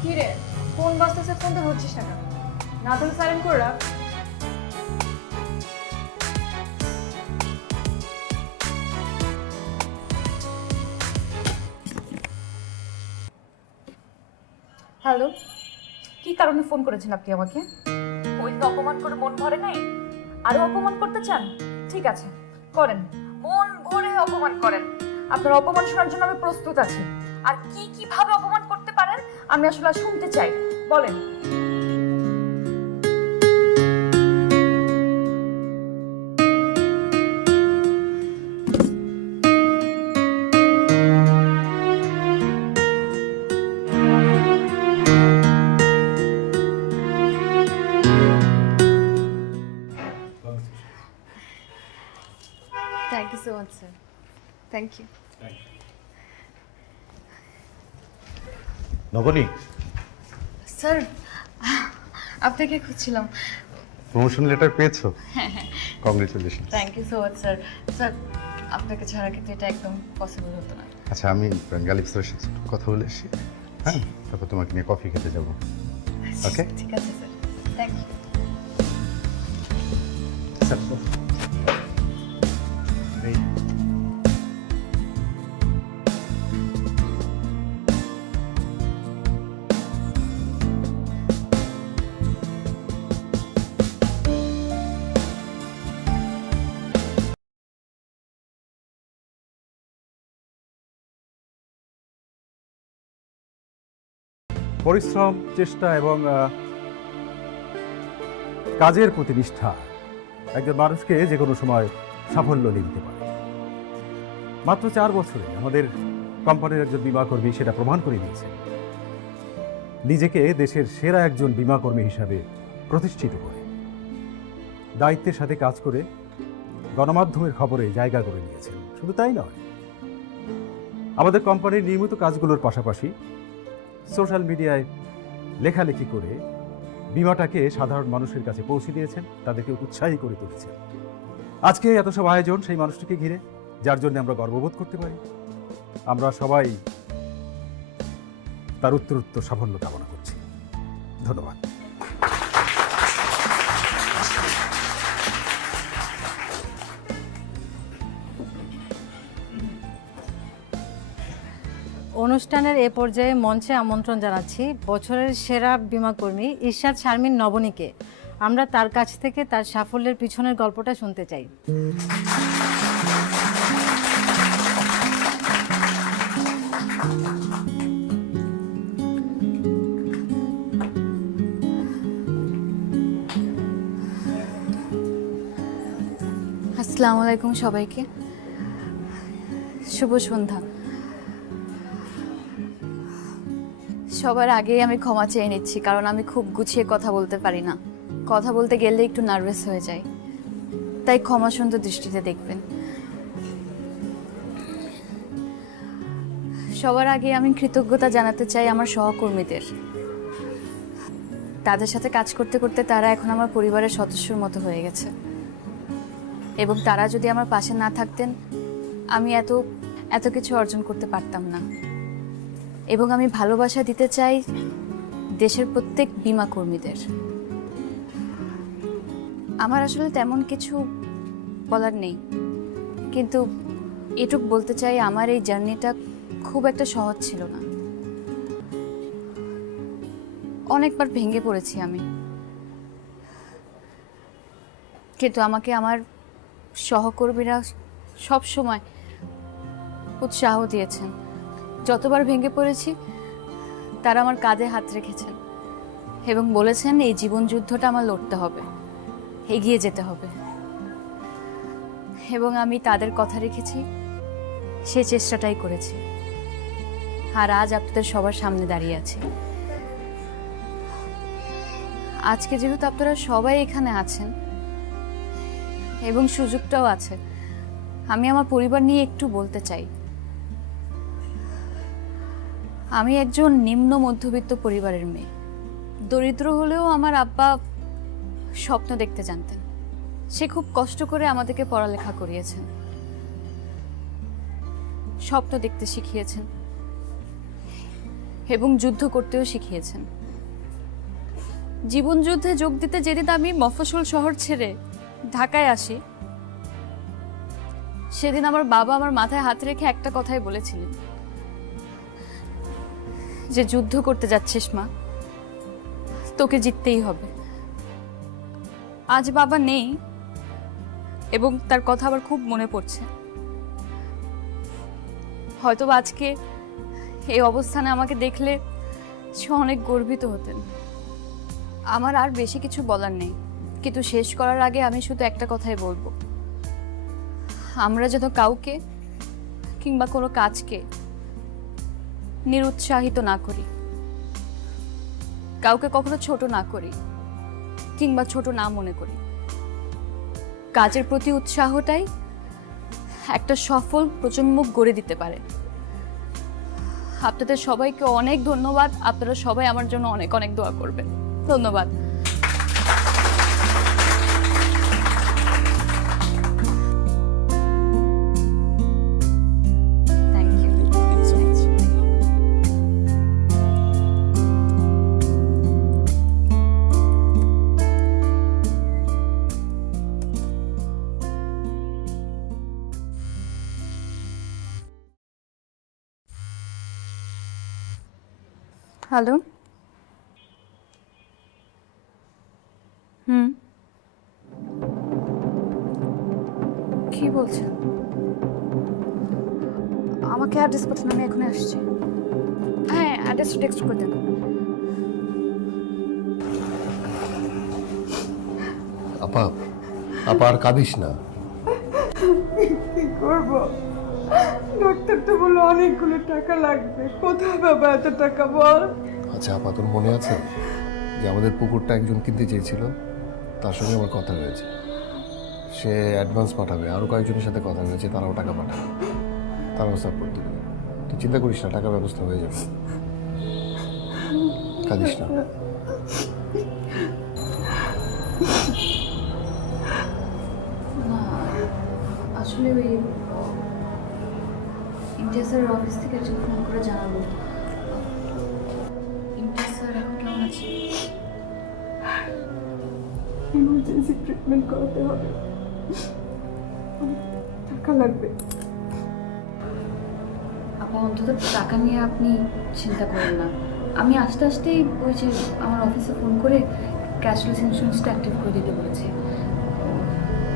কি রে, ফোন বাজতেছে, ফোন তো ধরছিস না কেন? না ধরে সাইলেন্ট করে রাখ। হ্যালো, কি কারণে ফোন করেছেন আপনি আমাকে? ওই দিন অপমান করে মন ভরে নাই, আরো অপমান করতে চান? ঠিক আছে, করেন, মন ভরে অপমান করেন। আপনার অপমান শোনার জন্য আমি প্রস্তুত আছি। আর কি কিভাবে অপমান করতে পারেন আমি আসলে শুনতে চাই, বলেন। Thank you so much sir. Thank you. Nabani, sir, আপনাকে খুঁজছিলাম। প্রমোশন লেটার পেয়েছো? Congratulation. Thank you so much sir. Sir, আপনাকে ছাড়া কিন্তু এটা একদম পসিবল হতো না। আচ্ছা, আমি গালিব স্যারের সাথে একটু কথা বলে আসি, হ্যাঁ, তারপর তোমাকে নিয়ে কফি খেতে যাবো। ওকে, ঠিক আছে স্যার, থ্যাংক ইউ। স্যার এই পরিশ্রম, চেষ্টা এবং কাজের প্রতি নিষ্ঠা একজন মানুষকে যে কোনো সময় সাফল্য নিয়ে দিতে পারে। মাত্র 4 বছরে আমাদের কোম্পানির একজন বীমা কর্মী সেটা প্রমাণ করে দিয়েছে, নিজেকে দেশের সেরা একজন বীমা কর্মী হিসাবে প্রতিষ্ঠিত করে দায়িত্বের সাথে কাজ করে গণমাধ্যমের খবরে জায়গা করে নিয়েছেন। শুধু তাই নয়, আমাদের কোম্পানির নিয়মিত কাজগুলোর পাশাপাশি সোশ্যাল মিডিয়ায় লেখালেখি করে বীমাটাকে সাধারণ মানুষের কাছে পৌঁছে দিয়েছেন, তাদেরকে উৎসাহী করে তুলেছেন। আজকে এত সব আয়োজন সেই মানুষটিকে ঘিরে, যার জন্য আমরা গর্ববোধ করতে পারি। আমরা সবাই তার উত্তরোত্তর সাফল্য কামনা করছি। ধন্যবাদ। অনুষ্ঠানের এ পর্যায়ে মঞ্চে আমন্ত্রণ জানাচ্ছি বছরের সেরা বীমাকর্মী ইরশাদ শারমিন নবনীকে। আমরা তার কাছ থেকে তার সাফল্যের পিছনের গল্পটা শুনতে চাই। আসসালামু আলাইকুম সবাইকে, শুভ সন্ধ্যা। সবার আগেই আমি ক্ষমা চেয়ে নিচ্ছি, কারণ আমি খুব গুছিয়ে কথা বলতে পারি না। কথা বলতে গেলে একটু নার্ভাস হয়ে যাই, তাই ক্ষমা সুন্দর দৃষ্টিতে দেখবেন। সবার আগে আমি কৃতজ্ঞতা জানাতে চাই আমার সহকর্মীদের। তাদের সাথে কাজ করতে করতে তারা এখন আমার পরিবারের সদস্যর মতো হয়ে গেছে, এবং তারা যদি আমার পাশে না থাকতেন আমি এত কিছু অর্জন করতে পারতাম না। এবং আমি ভালোবাসা দিতে চাই দেশের প্রত্যেক বীমা কর্মীদের। আমার আসলে তেমন কিছু বলার নেই, কিন্তু এটুক বলতে চাই আমার এই জার্নিটা খুব একটা সহজ ছিল না। অনেকবার ভেঙে পড়েছি আমি, কিন্তু আমাকে আমার সহকর্মীরা সব সময় উৎসাহ দিয়েছেন। যতবার ভেঙে পড়েছি তারা আমার কাঁধে হাত রেখেছেন এবং বলেছেন এই জীবন যুদ্ধটা আমার লড়তে হবে, এগিয়ে যেতে হবে। এবং আমি তাদের কথা রেখেছি, সেই চেষ্টাটাই করেছি, আর আজ আপনাদের সবার সামনে দাঁড়িয়ে আছি। আজকে যেহেতু আপনারা সবাই এখানে আছেন এবং সুযোগটাও আছে, আমি আমার পরিবার নিয়ে একটু বলতে চাই। আমি একজন নিম্ন মধ্যবিত্ত পরিবারের মেয়ে। দরিদ্র হলেও আমার আব্বা স্বপ্ন দেখতে জানতেন। সে খুব কষ্ট করে আমাদেরকে পড়ালেখা করিয়েছেন, স্বপ্ন দেখতে শিখিয়েছেন এবং যুদ্ধ করতেও শিখিয়েছেন। জীবন যুদ্ধে যোগ দিতে যেদিন আমি মফস্বল শহর ছেড়ে ঢাকায় আসি, সেদিন আমার বাবা আমার মাথায় হাত রেখে একটা কথাই বলেছিলেন, যে যুদ্ধ করতে যাচ্ছিস মা, তোকে জিততেই হবে। আজ বাবা নেই এবং তার কথা আবার খুব মনে পড়ছে। হয়তো আজকে এই অবস্থানে আমাকে দেখলে সে অনেক গর্বিত হতেন। আমার আর বেশি কিছু বলার নেই, কিন্তু শেষ করার আগে আমি শুধু একটা কথাই বলবো, আমরা যেন কাউকে কিংবা কোনো কাজকে নিরুৎসাহিত না করি, কাউকে কখনো ছোট না করি, কিংবা ছোট না মনে করি। কাজের প্রতি উৎসাহটাই একটা সফল প্রজন্ম গড়ে দিতে পারে। আপনাদের সবাইকে অনেক ধন্যবাদ। আপনারা সবাই আমার জন্য অনেক অনেক দোয়া করবেন। ধন্যবাদ। Thank you. হ্যালো। কি বলছেন? আমাকে অ্যাড্রেস পাঠান, আমি এখনই আসছি। হ্যাঁ, অ্যাড্রেসটা টেক্সট করে দেন। আপা আপা আর কাঁদিস না। কি করব? ডাক্তার তো বললো অনেকগুলো টাকা লাগবে, কোথায় পাবো এত টাকা বল? আচ্ছা আপা, তোর মনে আছে যে আমাদের পুকুরটা একজন কিনতে চেয়েছিল? তার সঙ্গে আমার কথা হয়েছে, সে অ্যাডভান্স পাঠাবে। আরও কয়েকজনের সাথে কথা হয়েছে, তারাও টাকা পাঠাবে, তারাও সাপোর্ট দেবে। তুই চিন্তা করিস না, টাকার ব্যবস্থা হয়ে যাবে। কাঁদিস না। আসলে ওই ইমতিয়াজের অফিস থেকে একজন ফোন করে জানাবো। ইমতিয়াজ স্যার এখন কেমন আছে? ইমার্জেন্সি ট্রিটমেন্ট করাতে হবে, টাকা লাগবে। আপা অন্তত টাকা নিয়ে আপনি চিন্তা করেন না। আমি আস্তে আস্তেই ওই যে আমার অফিসে ফোন করে ক্যাশলেস ইন্স্যুরেন্সটা অ্যাক্টিভ করে দিতে বলেছি।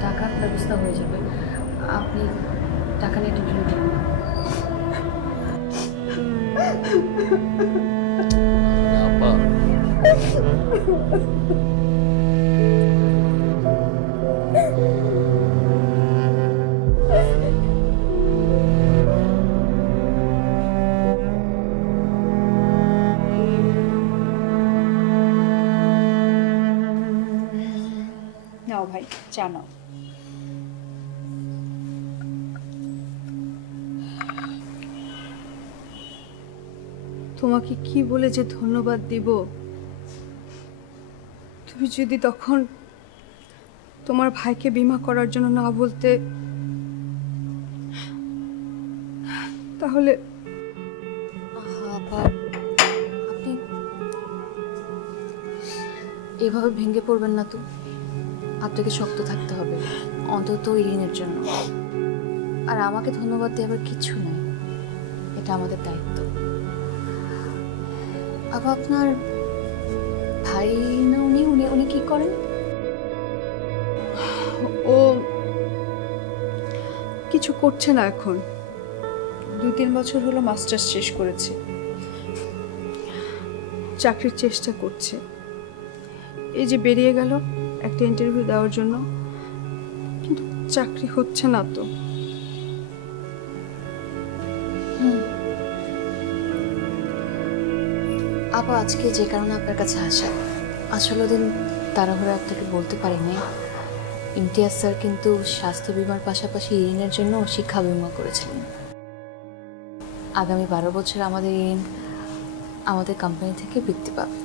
টাকার ব্যবস্থা হয়ে যাবে, আপনি টাকা নিয়ে টেনশন করবেন না। আপা নাও ভাই, চা নাও। তোমাকে কি বলে যে ধন্যবাদ দিব? তুমি যদি তখন তোমার ভাইকে বীমা করার জন্য না বলতে, তাহলে আপা আপনি এভাবে ভেঙে পড়বেন না তো। আপনাকে শক্ত থাকতে হবে, অন্তত ইরিনের জন্য। আর আমাকে ধন্যবাদ দেওয়ার কিছু নেই, এটা আমাদের দায়িত্ব। আপা আপনার ভাই না উনি উনি উনি কি করেন? ও কিছু করছে না এখন, 2-3 বছর হলো মাস্টার্স শেষ করেছে, চাকরির চেষ্টা করছে। এই যে বেরিয়ে গেল একটা ইন্টারভিউ দেওয়ার জন্য, কিন্তু চাকরি হচ্ছে না তো। আপা আজকে যে কারণে আপনার কাছে আসা, আসলে দিন তাড়াহুড়ো আপনাকে বলতে পারিনি। ইমতিয়াজ স্যার কিন্তু স্বাস্থ্য বিমার পাশাপাশি ইরিনের জন্য শিক্ষা বিমা করেছিলেন। আগামী 12 বছর আমাদের ইরিন আমাদের কোম্পানি থেকে বৃত্তি পাবে।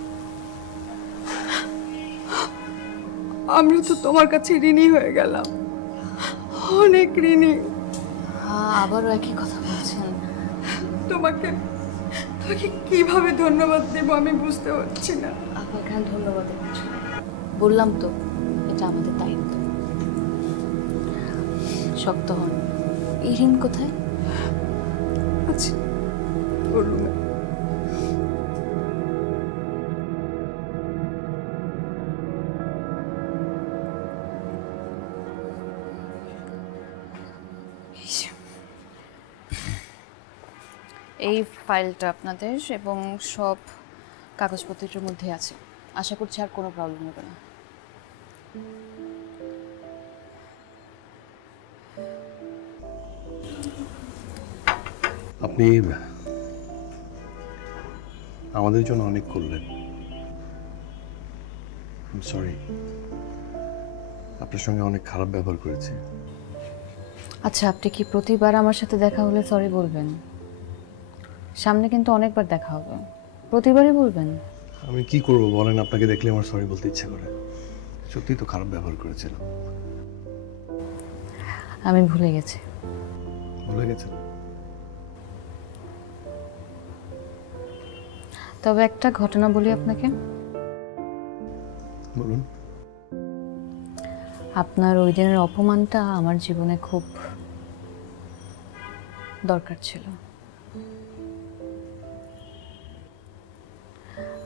আমরা তো তোমার কাছে ঋণী হয়ে গেলাম, অনেক ঋণী। আবারও একই কথা বলছেন। তোমাকে কিভাবে ধন্যবাদ দেব আমি বুঝতে পারছি না। আপনাকে ধন্যবাদ কিছু, বললাম তো এটা আমাদের দায়িত্ব। শক্ত হন। ইরিন কোথায়? আচ্ছা, ওর রুমে। এই ফাইলটা আপনাদের এবং সব কাগজপত্রের মধ্যে আছে। আশা করছি আর কোনো প্রবলেম হবে না। আপনি আমাদের জন্য অনেক করলেন। সরি, আপনার সঙ্গে অনেক খারাপ ব্যবহার করেছি। আচ্ছা, আপনি কি প্রতিবার আমার সাথে দেখা হলে সরি বলবেন? সামনে কিন্তু অনেকবার দেখা হবে, প্রতিবারই বলবেন? আমি কি করব বলেন, আপনাকে দেখলে আমার সরি বলতে ইচ্ছা করে। সত্যিই তো খারাপ ব্যবহার করেছিলাম। আমি ভুলে গেছি। ভুলে গেছেন? তবে একটা ঘটনা বলি আপনাকে। বলুন। আপনার ওই দিনের অপমানটা আমার জীবনে খুব দরকার ছিল।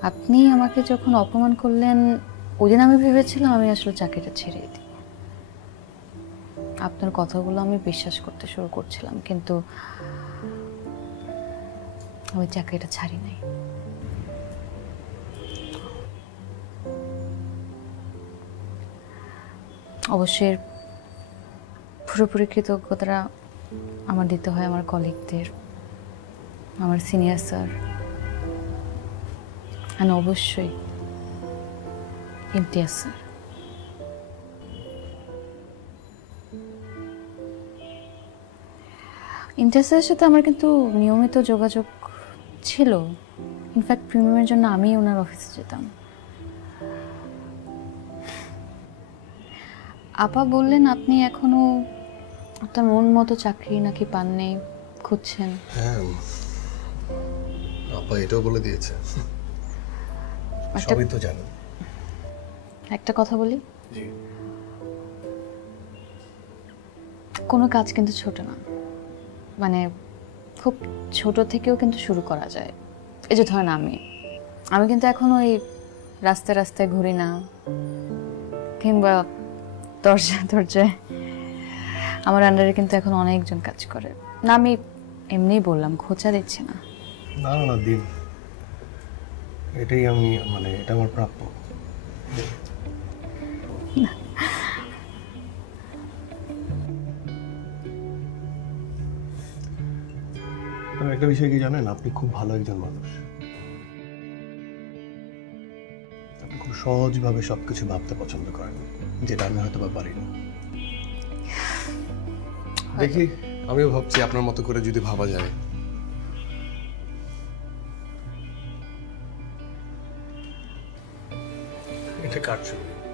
আপনি আমাকে যখন অপমান করলেন, ওই দিন আমি ভেবেছিলাম আমি আসলে চাকরিটা ছেড়ে দিই। আপনার কথাগুলো আমি বিশ্বাস করতে শুরু করছিলাম, কিন্তু ওই চাকরিটা ছাড়ি নাই। অবশ্যই পুরোপুরি কৃতজ্ঞতাটা আমার দিতে হয় আমার কলিগদের, আমার সিনিয়র স্যার, আর অবশ্যই ইমতিয়াজ স্যার। ইমতিয়াজ স্যারের সাথে আমার কিন্তু নিয়মিত যোগাযোগ ছিল। ইনফ্যাক্ট প্রিমিয়ামের জন্য আমি ওনার অফিসে যেতাম। আপা বললেন আপনি এখনো আপনার মন মতো চাকরি নাকি পাননি, খুঁজছেন। হ্যাঁ, আপা এটাও বলে দিয়েছে। একটা- সবই তো জানেন। একটা কথা বলি, জি। কোনো কাজ কিন্তু ছোট না, মানে খুব ছোট থেকেও কিন্তু শুরু করা যায়। এই যে ধরেন আমি কিন্তু এখন ওই রাস্তায় রাস্তায় ঘুরি না, কিংবা দরজায় আমার আন্ডারে কিন্তু এখন অনেকজন কাজ করে না। আমি এমনিই বললাম, খোঁচা দিচ্ছি না। না না না, দিন। এটাই আমি, মানে এটা আমার প্রাপ্য। তবে একটা বিষয় কি জানেন, আপনি খুব ভালো একজন মানুষ। আপনি খুব সহজভাবে সবকিছু ভাবতে পছন্দ করেন, যেটা আমি হয়তো বা পারি না। দেখি, আমিও ভাবছি আপনার মতো করে যদি ভাবা যায়। এটা কার ছবি?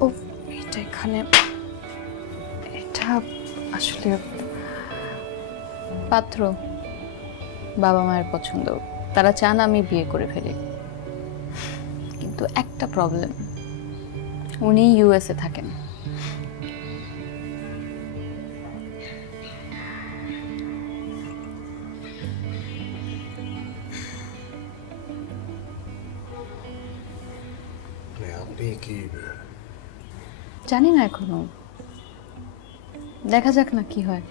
ও, এটা এখানে, এটা আসলে পাত্র, বাবা মায়ের পছন্দ। তারা চান আমি বিয়ে করে ফেলি, কিন্তু একটা প্রবলেম, উনি ইউএসএ থাকেন। আপনি কি? জানি না এখনো, দেখা যাক না কি হয়।